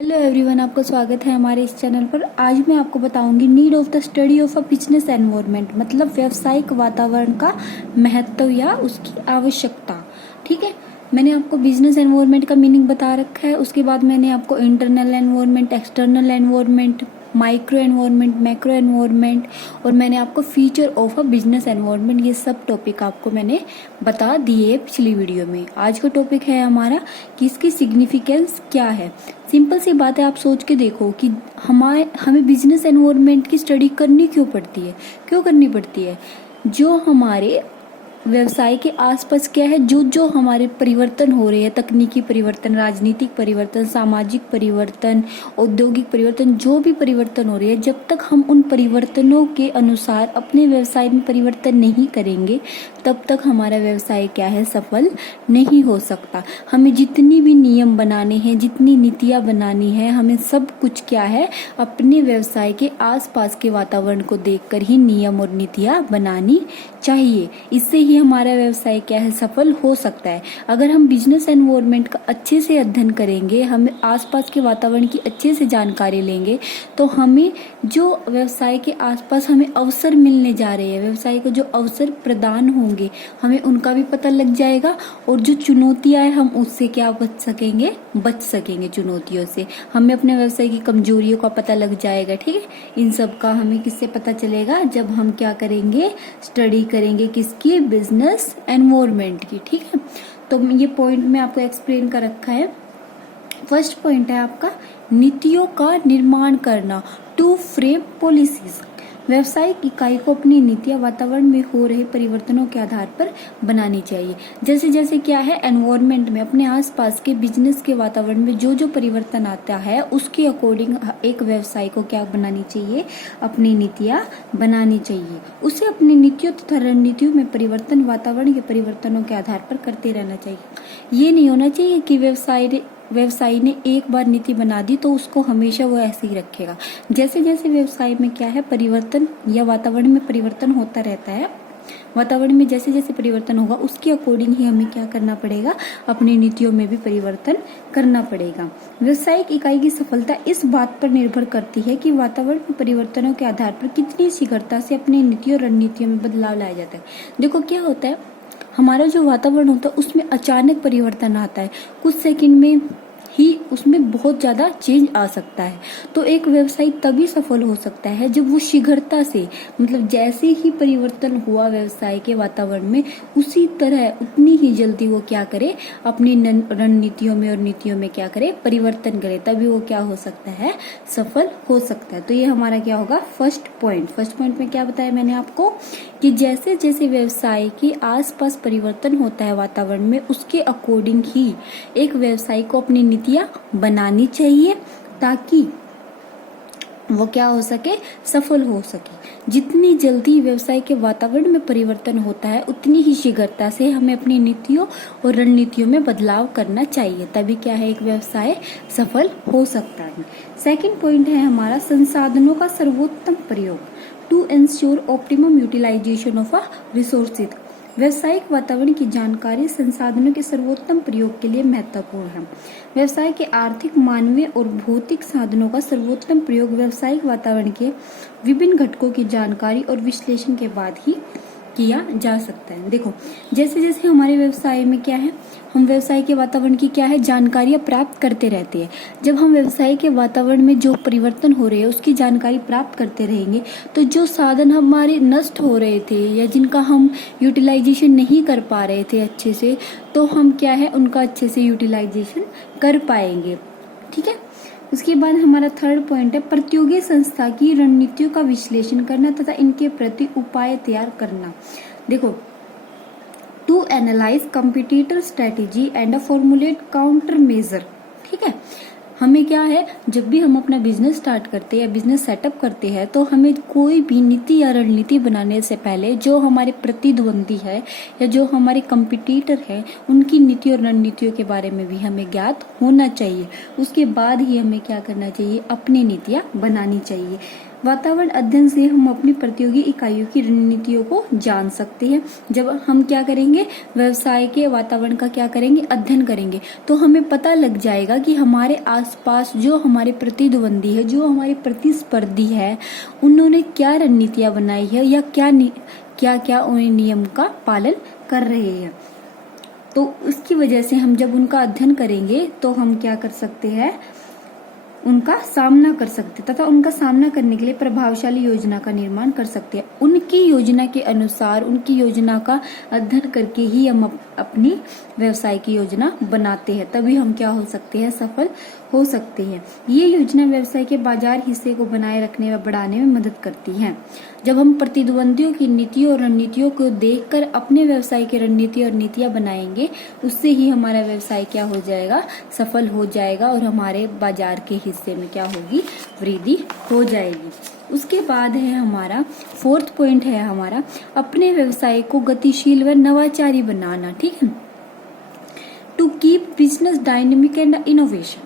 Hello everyone, आपका स्वागत है हमारे इस चैनल पर। आज मैं आपको बताऊंगी need of the study of a business environment, मतलब व्यावसायिक वातावरण का महत्व या उसकी आवश्यकता। ठीक है, मैंने आपको बिजनेस एनवायरनमेंट का मीनिंग बता रखा है। उसके बाद मैंने आपको internal environment, external environment, micro environment, macro environment और मैंने आपको feature of a business environment, ये सब टॉपिक आपको मैंने बता दिए पिछली वीडियो में। आज का टॉपिक है हमारा कि इसकी सिग्निफिकेंस क्या है। सिंपल सी बात है, आप सोच के देखो कि हमें बिजनेस एनवायरनमेंट की स्टडी करनी क्यों पड़ती है, क्यों करनी पड़ती है। जो हमारे व्यवसाय के आसपास क्या है, जो जो हमारे परिवर्तन हो रहे हैं, तकनीकी परिवर्तन, राजनीतिक परिवर्तन, सामाजिक परिवर्तन, औद्योगिक परिवर्तन, जो भी परिवर्तन हो रहे हैं, जब तक हम उन परिवर्तनों के अनुसार अपने व्यवसाय में परिवर्तन नहीं करेंगे तब तक हमारा व्यवसाय क्या है, सफल नहीं हो सकता। हमें जितनी भी नियम बनाने हैं, जितनी नीतियां बनानी है, हमें सब कुछ क्या है, अपने व्यवसाय के आसपास के वातावरण को देखकर ही नियम और नीतियां बनानी चाहिए। इससे ही हमारा व्यवसाय क्या है, सफल हो सकता है। अगर हम बिजनेस एनवायरनमेंट का अच्छे से अध्ययन करेंगे, हमें आसपास के वातावरण की अच्छे से जानकारी लेंगे, तो हमें जो व्यवसाय के आसपास हमें अवसर मिलने जा रहे हैं, व्यवसाय को जो अवसर प्रदान होंगे, हमें उनका भी पता लग जाएगा। और जो चुनौतियां हैं, हम उससे क्या बच सकेंगे चुनौतियों से। हमें अपने व्यवसाय की कमजोरियों का पता लग जाएगा। ठीक है, इन सब का हमें किससे पता चलेगा, जब हम क्या करेंगे, स्टडी करेंगे किसकी, बिजनेस एनवायरनमेंट की। ठीक है, तो ये पॉइंट में आपको एक्सप्लेन कर रखा है। फर्स्ट पॉइंट है आपका नीतियों का निर्माण करना, टू फ्रेम पॉलिसीज। व्यावसायिक इकाई को अपनी नीतियां वातावरण में हो रहे परिवर्तनों के आधार पर बनानी चाहिए। जैसे जैसे क्या है, एनवायरनमेंट में, अपने आसपास के बिजनेस के वातावरण में जो जो परिवर्तन आता है, उसके अकॉर्डिंग एक व्यवसाय को क्या बनानी चाहिए, अपनी नीतियां बनानी चाहिए। उसे अपनी नीतियों तथा रणनीतियों में परिवर्तन वातावरण के परिवर्तनों के आधार पर करते रहना चाहिए। ये नहीं होना चाहिए कि व्यवसायी ने एक बार नीति बना दी तो उसको हमेशा वो ऐसे ही रखेगा। जैसे जैसे व्यवसाय में क्या है, परिवर्तन या वातावरण में परिवर्तन होता रहता है, वातावरण में जैसे जैसे परिवर्तन होगा उसके अकॉर्डिंग ही हमें क्या करना पड़ेगा, अपनी नीतियों में भी परिवर्तन करना पड़ेगा। व्यावसायिक इकाई की सफलता इस बात पर निर्भर करती है कि वातावरण में परिवर्तनों के आधार पर कितनी शीघ्रता से अपनी नीतियों और रणनीतियों में बदलाव लाया जाता है। देखो क्या होता है, हमारा जो वातावरण होता है उसमें अचानक परिवर्तन आता है, कुछ सेकंड में ही उसमें बहुत ज्यादा चेंज आ सकता है। तो एक व्यवसाय तभी सफल हो सकता है जब वो शीघ्रता से, मतलब जैसे ही परिवर्तन हुआ व्यवसाय के वातावरण में, उसी तरह उतनी ही जल्दी वो क्या करे, अपनी रणनीतियों में और नीतियों में क्या करे, परिवर्तन करे। तभी वो क्या हो सकता है, सफल हो सकता है। तो ये हमारा क्या होगा, फर्स्ट पॉइंट में क्या बताया मैंने आपको कि जैसे जैसे व्यवसाय के आसपास परिवर्तन होता है वातावरण में, उसके अकॉर्डिंग ही एक व्यवसाय को अपनी नीतियां बनानी चाहिए ताकि वो क्या हो सके, सफल हो सके। जितनी जल्दी व्यवसाय के वातावरण में परिवर्तन होता है, उतनी ही शीघ्रता से हमें अपनी नीतियों और रणनीतियों में बदलाव करना चाहिए। तभी क्या है, एक व्यवसाय सफल हो सकता है। सेकंड पॉइंट है हमारा संसाधनों का सर्वोत्तम प्रयोग, to ensure optimum utilization of a resources. व्यवसायिक वातावरण की जानकारी संसाधनों के सर्वोत्तम प्रयोग के लिए महत्वपूर्ण है। व्यवसाय के आर्थिक, मानवीय और भौतिक साधनों का सर्वोत्तम प्रयोग व्यवसायिक वातावरण के विभिन्न घटकों की जानकारी और विश्लेषण के बाद ही किया जा सकता है। देखो, जैसे जैसे हमारे व्यवसाय में क्या है, हम व्यवसाय के वातावरण की क्या है, जानकारियां प्राप्त करते रहते हैं। जब हम व्यवसाय के वातावरण में जो परिवर्तन हो रहे हैं उसकी जानकारी प्राप्त करते रहेंगे, तो जो साधन हमारे नष्ट हो रहे थे या जिनका हम यूटिलाइजेशन नहीं कर पा रहे थे अच्छे से, तो हम क्या है, उनका अच्छे से यूटिलाइजेशन कर पाएंगे। ठीक है, उसके बाद हमारा थर्ड पॉइंट है प्रतियोगी संस्था की रणनीतियों का विश्लेषण करना तथा इनके प्रति उपाय तैयार करना। देखो, to analyse competitor strategy and formulate counter measure. ठीक है, हमें क्या है, जब भी हम अपना बिजनेस स्टार्ट करते हैं या बिजनेस सेटअप करते हैं, तो हमें कोई भी नीति या रणनीति बनाने से पहले जो हमारे प्रतिद्वंदी है या जो हमारे कंपटीटर है, उनकी नीति और रणनीतियों के बारे में भी हमें ज्ञात होना चाहिए। उसके बाद ही हमें क्या करना चाहिए, अपनी नीतियां बनानी चाहिए। वातावरण अध्ययन से हम अपनी प्रतियोगी इकाइयों की रणनीतियों को जान सकते हैं। जब हम क्या करेंगे, व्यवसाय के वातावरण का क्या करेंगे, अध्ययन करेंगे, तो हमें पता लग जाएगा कि हमारे आसपास जो हमारे प्रतिद्वंदी है, जो हमारे प्रतिस्पर्धी है, उन्होंने क्या रणनीतियां बनाई है या क्या क्या उन नियम का पालन कर रहे हैं। तो उसकी वजह से हम जब उनका अध्ययन करेंगे तो हम क्या कर सकते हैं, उनका सामना कर सकते तथा उनका सामना करने के लिए प्रभावशाली योजना का निर्माण कर सकते हैं। उनकी योजना के अनुसार, उनकी योजना का अध्ययन करके ही हम अपनी व्यवसाय की योजना बनाते हैं, तभी हम क्या हो सकते हैं, सफल हो सकते हैं। ये योजना व्यवसाय के बाजार हिस्से को बनाए रखने व बढ़ाने में मदद करती है। जब हम प्रतिद्वंदियों की नीतियों और रणनीतियों को देखकर अपने व्यवसाय की रणनीति और नीतियां बनाएंगे, उससे ही हमारा व्यवसाय क्या हो जाएगा, सफल हो जाएगा और हमारे बाजार के हिस्से में क्या होगी, वृद्धि हो जाएगी। उसके बाद है हमारा 4th पॉइंट है हमारा, अपने व्यवसाय को गतिशील व नवाचारी बनाना। ठीक है, to keep business dynamic and innovation.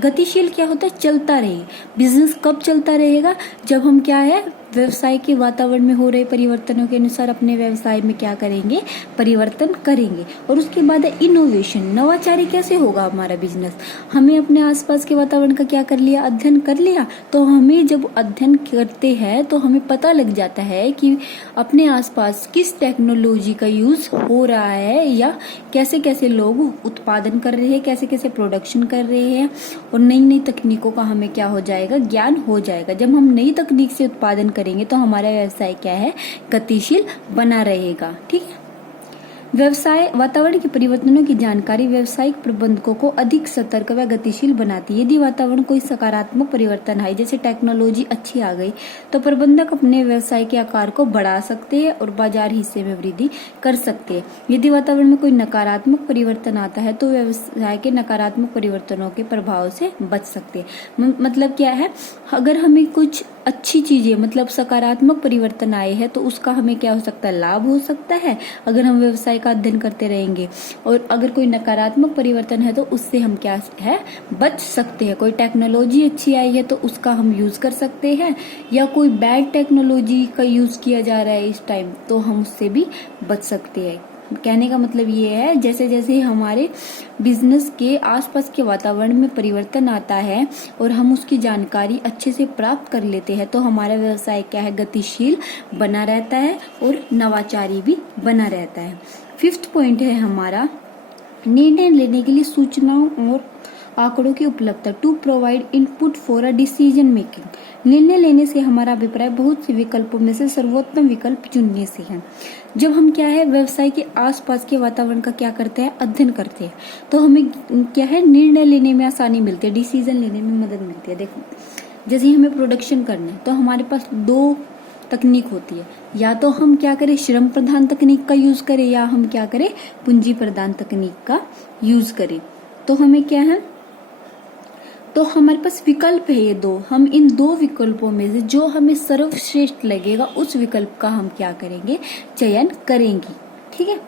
गतिशील क्या होता है, चलता रहे। बिजनेस कब चलता रहेगा, जब हम क्या है, व्यवसाय के वातावरण में हो रहे परिवर्तनों के अनुसार अपने व्यवसाय में क्या करेंगे, परिवर्तन करेंगे। और उसके बाद है इनोवेशन, नवाचारी कैसे होगा हमारा बिजनेस। हमें अपने आसपास के वातावरण का क्या कर लिया, अध्ययन कर लिया। तो हमें जब अध्ययन करते हैं तो हमें पता लग जाता है कि अपने आसपास किस टेक्नोलॉजी का यूज हो रहा है या कैसे कैसे लोग उत्पादन कर रहे हैं, कैसे कैसे प्रोडक्शन कर रहे हैं, और नई नई तकनीकों का हमें क्या हो जाएगा, ज्ञान हो जाएगा। जब हम नई तकनीक से उत्पादन करेंगे तो हमारा व्यवसाय क्या है, गतिशील बना रहेगा। ठीक है, व्यवसाय वातावरण के परिवर्तनों की जानकारी व्यवसायिक प्रबंधकों को अधिक सतर्क व गतिशील बनाती है। यदि वातावरण कोई सकारात्मक परिवर्तन आए, जैसे टेक्नोलॉजी अच्छी आ गई, तो प्रबंधक अपने व्यवसाय के आकार को बढ़ा सकते हैं और बाजार हिस्से में वृद्धि कर सकते हैं। यदि वातावरण में कोई नकारात्मक परिवर्तन आता है तो व्यवसाय के नकारात्मक परिवर्तनों के प्रभाव से बच सकते हैं। मतलब क्या है, अगर हमें कुछ अच्छी चीजें, मतलब सकारात्मक परिवर्तन आए हैं, तो उसका हमें क्या हो सकता है, लाभ हो सकता है अगर हम व्यवसाय का अध्ययन करते रहेंगे। और अगर कोई नकारात्मक परिवर्तन है तो उससे हम क्या है, बच सकते हैं। कोई टेक्नोलॉजी अच्छी आई है तो उसका हम यूज कर सकते हैं, या कोई बैड टेक्नोलॉजी का यूज किया जा रहा है इस टाइम, तो हम उससे भी बच सकते हैं। कहने का मतलब ये है, जैसे जैसे हमारे बिजनेस के आसपास के वातावरण में परिवर्तन आता है और हम उसकी जानकारी अच्छे से प्राप्त कर लेते हैं, तो हमारा व्यवसाय क्या है, गतिशील बना रहता है और नवाचारी भी बना रहता है। 5th पॉइंट है हमारा, निर्णय लेने के लिए सूचनाओं और आंकड़ों की उपलब्धता, to provide input for a decision making. निर्णय लेने से हमारा अभिप्राय बहुत से विकल्पों में से सर्वोत्तम विकल्प चुनने से है। जब हम क्या है, व्यवसाय के आसपास के वातावरण का क्या करते हैं, अध्ययन करते हैं, तो हमें क्या है, निर्णय लेने में आसानी मिलती है, डिसीजन लेने में मदद मिलती है। देखो, जैसे हमें प्रोडक्शन करना है तो हमारे पास 2 तकनीक होती है, या तो हम क्या करें, श्रम प्रधान तकनीक का यूज करें, या हम क्या करें, पूंजी प्रधान तकनीक का यूज करें। तो हमें क्या है, तो हमारे पास विकल्प है ये 2। हम इन 2 विकल्पों में से जो हमें सर्वश्रेष्ठ लगेगा उस विकल्प का हम क्या करेंगे, चयन करेंगे। ठीक है,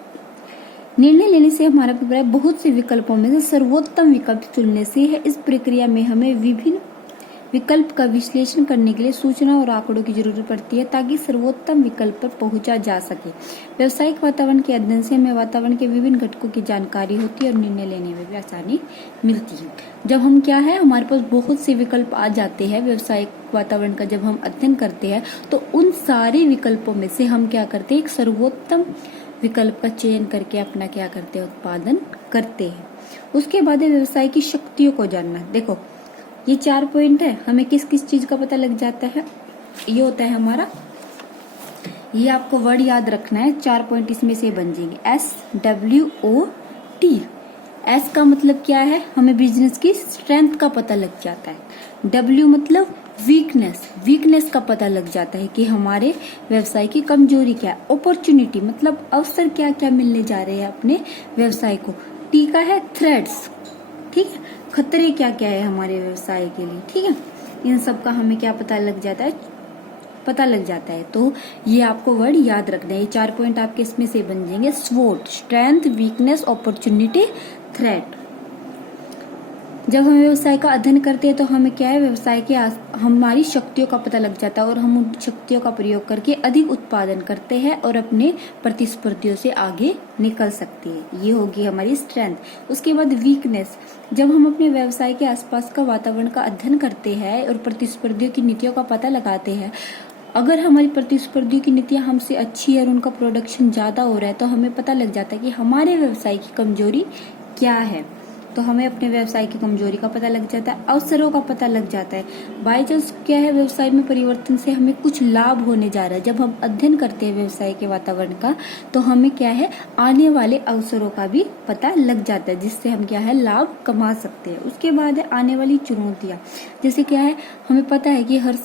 निर्णय लेने से हमारा अभिप्राय बहुत से विकल्पों में से सर्वोत्तम विकल्प चुनने से है। इस प्रक्रिया में हमें विभिन्न विकल्प का विश्लेषण करने के लिए सूचना और आंकड़ों की जरूरत पड़ती है ताकि सर्वोत्तम विकल्प पर पहुंचा जा सके। व्यवसायिक वातावरण के अध्ययन से हमें वातावरण के विभिन्न घटकों की जानकारी होती है और निर्णय लेने में भी आसानी मिलती है। जब हम क्या है, हमारे पास बहुत से विकल्प आ जाते हैं व्यवसायिक वातावरण का, जब हम अध्ययन करते हैं तो उन सारे विकल्पों में से हम क्या करते हैं, एक सर्वोत्तम विकल्प का चयन करके अपना क्या करते हैं, उत्पादन करते हैं। उसके बाद व्यवसाय की शक्तियों को जानना। देखो, ये 4 पॉइंट है, हमें किस किस चीज का पता लग जाता है। ये होता है हमारा, ये आपको वर्ड याद रखना है, 4 पॉइंट इसमें से बन जाएंगे, SWOT। S का मतलब क्या है, हमें बिजनेस की स्ट्रेंथ का पता लग जाता है। W मतलब वीकनेस का पता लग जाता है कि हमारे व्यवसाय की कमजोरी क्या है। अपॉर्चुनिटी मतलब अवसर क्या क्या मिलने जा रहे हैं अपने व्यवसाय को। T का है थ्रेट्स, ठीक है, खतरे क्या क्या है हमारे व्यवसाय के लिए। ठीक है, इन सब का हमें क्या पता लग जाता है। तो ये आपको वर्ड याद रखना है। ये 4 पॉइंट आपके इसमें से बन जाएंगे, SWOT, strength, weakness, opportunity, threat. जब हम व्यवसाय का अध्ययन करते हैं तो हमें क्या है, व्यवसाय के हमारी शक्तियों का पता लग जाता है और हम उन शक्तियों का प्रयोग करके अधिक उत्पादन करते हैं और अपने प्रतिस्पर्धियों से आगे निकल सकते हैं। ये होगी हमारी स्ट्रेंथ। उसके बाद वीकनेस, जब हम अपने व्यवसाय के आसपास का वातावरण का अध्ययन करते हैं और प्रतिस्पर्धियों की नीतियों का पता लगाते हैं, अगर हमारी प्रतिस्पर्धियों की नीतियां हमसे अच्छी है और उनका प्रोडक्शन ज्यादा हो रहा है तो हमें पता लग जाता है कि हमारे व्यवसाय की कमजोरी क्या है। तो हमें अपने व्यवसाय की कमजोरी का पता लग जाता है, अवसरों का पता लग जाता है। बाई चांस क्या है, व्यवसाय में परिवर्तन से हमें कुछ लाभ होने जा रहा है। जब हम अध्ययन करते हैं व्यवसाय के वातावरण का तो हमें क्या है, आने वाले अवसरों का भी पता लग जाता है, जिससे हम क्या है, लाभ कमा सकते हैं। उसके बाद है आने वाली चुनौतियां, जैसे क्या है, हमें पता है कि हर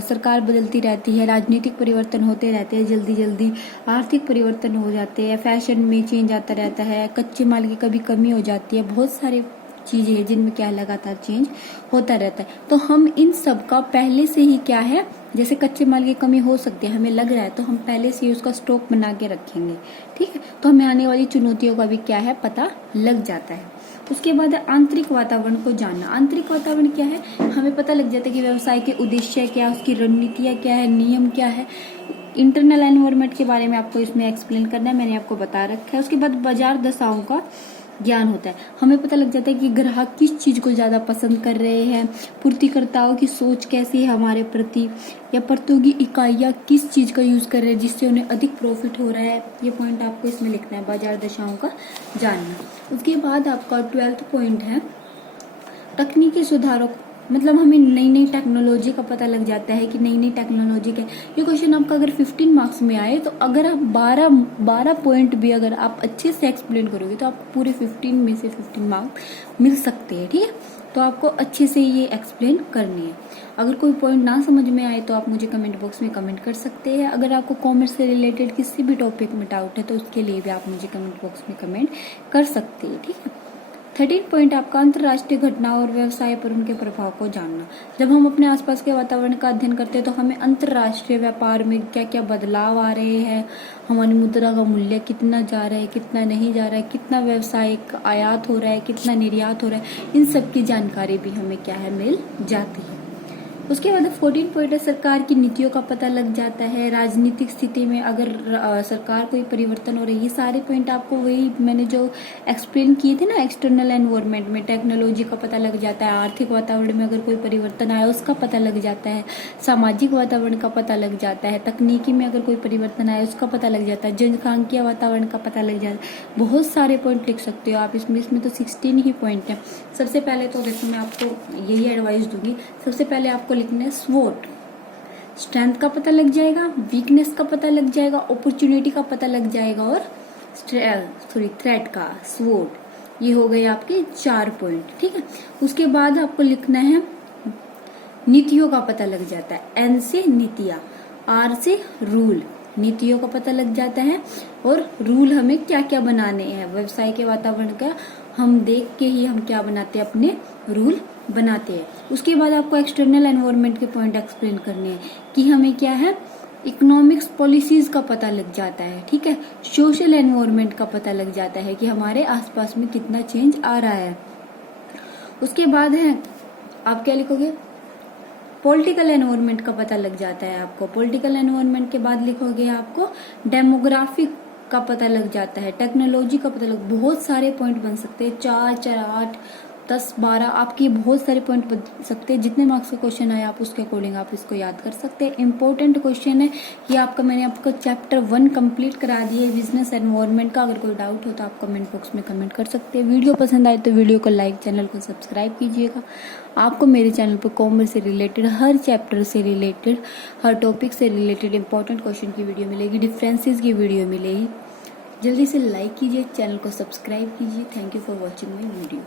सरकार बदलती रहती है, राजनीतिक परिवर्तन होते रहते हैं, जल्दी जल्दी आर्थिक परिवर्तन हो जाते हैं, फैशन में चेंज आता रहता है, कच्चे माल की कभी कमी हो जाती है, बहुत सारे चीजें हैं जिनमें क्या लगातार चेंज होता रहता है। तो हम इन सब का पहले से ही क्या है, जैसे कच्चे माल की कमी हो सकती है, हमें लग रहा है, तो हम पहले से ही उसका स्टॉक बना के रखेंगे, ठीक है। तो हमें आने वाली चुनौतियों का भी क्या है, पता लग जाता है। उसके बाद आंतरिक वातावरण को जानना। आंतरिक वातावरण क्या है, हमें पता लग जाता है कि व्यवसाय के उद्देश्य क्या, उसकी रणनीतियां क्या है, नियम क्या है। इंटरनल एनवायरनमेंट के बारे में आपको इसमें एक्सप्लेन करना है, मैंने आपको बता रखा है। उसके बाद बाजार दशाओं का ज्ञान होता है, हमें पता लग जाता है कि ग्राहक किस चीज को ज्यादा पसंद कर रहे हैं, पूर्तिकर्ताओं की सोच कैसी है हमारे प्रति, या प्रतियोगी इकाइयां किस चीज का यूज कर रहे हैं जिससे उन्हें अधिक प्रॉफिट हो रहा है। ये पॉइंट आपको इसमें लिखना है, बाजार दशाओं का जानना। उसके बाद आपका 12th पॉइंट है तकनीकी सुधारों, मतलब हमें नई नई टेक्नोलॉजी का पता लग जाता है कि नई नई टेक्नोलॉजी क्या। ये क्वेश्चन आपका अगर 15 मार्क्स में आए तो अगर आप 12 पॉइंट भी अगर आप अच्छे से एक्सप्लेन करोगे तो आपको पूरे 15 में से 15 मार्क्स मिल सकते हैं, ठीक है। तो आपको अच्छे से ये एक्सप्लेन करनी है। अगर कोई पॉइंट ना समझ में आए तो आप मुझे कमेंट बॉक्स में कमेंट कर सकते हैं। अगर आपको कॉमर्स से रिलेटेड किसी भी टॉपिक में डाउट है तो उसके लिए भी आप मुझे कमेंट बॉक्स में कमेंट कर सकते हैं, ठीक है। 13 पॉइंट आपका अंतर्राष्ट्रीय घटनाओं और व्यवसाय पर उनके प्रभाव को जानना। जब हम अपने आसपास के वातावरण का अध्ययन करते हैं तो हमें अंतर्राष्ट्रीय व्यापार में क्या क्या बदलाव आ रहे हैं, हमारी मुद्रा का मूल्य कितना जा रहा है, कितना नहीं जा रहा है, कितना व्यवसायिक आयात हो रहा है, कितना निर्यात हो रहा है, इन सब की जानकारी भी हमें क्या है, मिल जाती है। उसके बाद 14 पॉइंट है सरकार की नीतियों का पता लग जाता है। राजनीतिक स्थिति में अगर सरकार कोई परिवर्तन हो रही है, ये सारे पॉइंट आपको वही मैंने जो एक्सप्लेन किए थे ना, एक्सटर्नल एनवायरनमेंट में टेक्नोलॉजी का पता लग जाता है, आर्थिक वातावरण में अगर कोई परिवर्तन आया उसका पता लग जाता है, सामाजिक वातावरण का पता लग जाता है, तकनीकी में अगर कोई परिवर्तन आया उसका पता लग जाता है, जनसांख्यिकीय वातावरण का पता लग जाता है। बहुत सारे पॉइंट लिख सकते हो आप इसमें तो 16 ही पॉइंट है। सबसे पहले तो देखो मैं आपको यही एडवाइस दूंगी, सबसे पहले आपको लिखना है स्वोट, स्ट्रेंथ का पता लग जाएगा, वीकनेस का पता लग जाएगा, अपॉर्चुनिटी का पता लग जाएगा और थ्रेट का, स्वोट। ये हो गए आपके 4 पॉइंट, ठीक है। उसके बाद आपको लिखना है नीतियों का पता लग जाता है, एन से नीतियां, आर से रूल, नीतियों का पता लग जाता है और रूल हमें क्या क्या बनाने हैं व्यवसाय के वातावरण का हम देख के ही हम क्या बनाते हैं, अपने रूल बनाते हैं। उसके बाद आपको एक्सटर्नल एनवायरनमेंट के पॉइंट एक्सप्लेन करने हैं कि हमें क्या है, इकोनॉमिक्स पॉलिसीज का पता लग जाता है, ठीक है। सोशल एनवायरनमेंट का पता लग जाता है कि हमारे आसपास में कितना चेंज आ रहा है। उसके बाद है आप क्या लिखोगे, पॉलिटिकल एनवायरनमेंट का पता लग जाता है आपको। पॉलिटिकल एनवायरनमेंट के बाद लिखोगे आपको डेमोग्राफिक का पता लग जाता है, टेक्नोलॉजी का पता लग, बहुत सारे पॉइंट बन सकते हैं, 4, 4, 8, 10, 12 आपके बहुत सारे पॉइंट बन सकते हैं। जितने मार्क्स का क्वेश्चन आए आप उसके अकॉर्डिंग आप इसको याद कर सकते हैं। इंपॉर्टेंट क्वेश्चन है ये आपका, मैंने आपको चैप्टर 1 कंप्लीट करा दिया है बिजनेस एनवायरनमेंट का। अगर कोई डाउट हो तो आप कमेंट बॉक्स में कमेंट कर सकते हैं। वीडियो पसंद आए तो वीडियो को लाइक, चैनल को सब्सक्राइब कीजिएगा। आपको मेरे चैनल पर कॉमर्स से रिलेटेड, हर चैप्टर से रिलेटेड, हर टॉपिक से रिलेटेड इंपॉर्टेंट क्वेश्चन की वीडियो मिलेगी, डिफरेंसेस की वीडियो मिलेगी। जल्दी से लाइक कीजिए, चैनल को सब्सक्राइब कीजिए। Thank you for watching my video.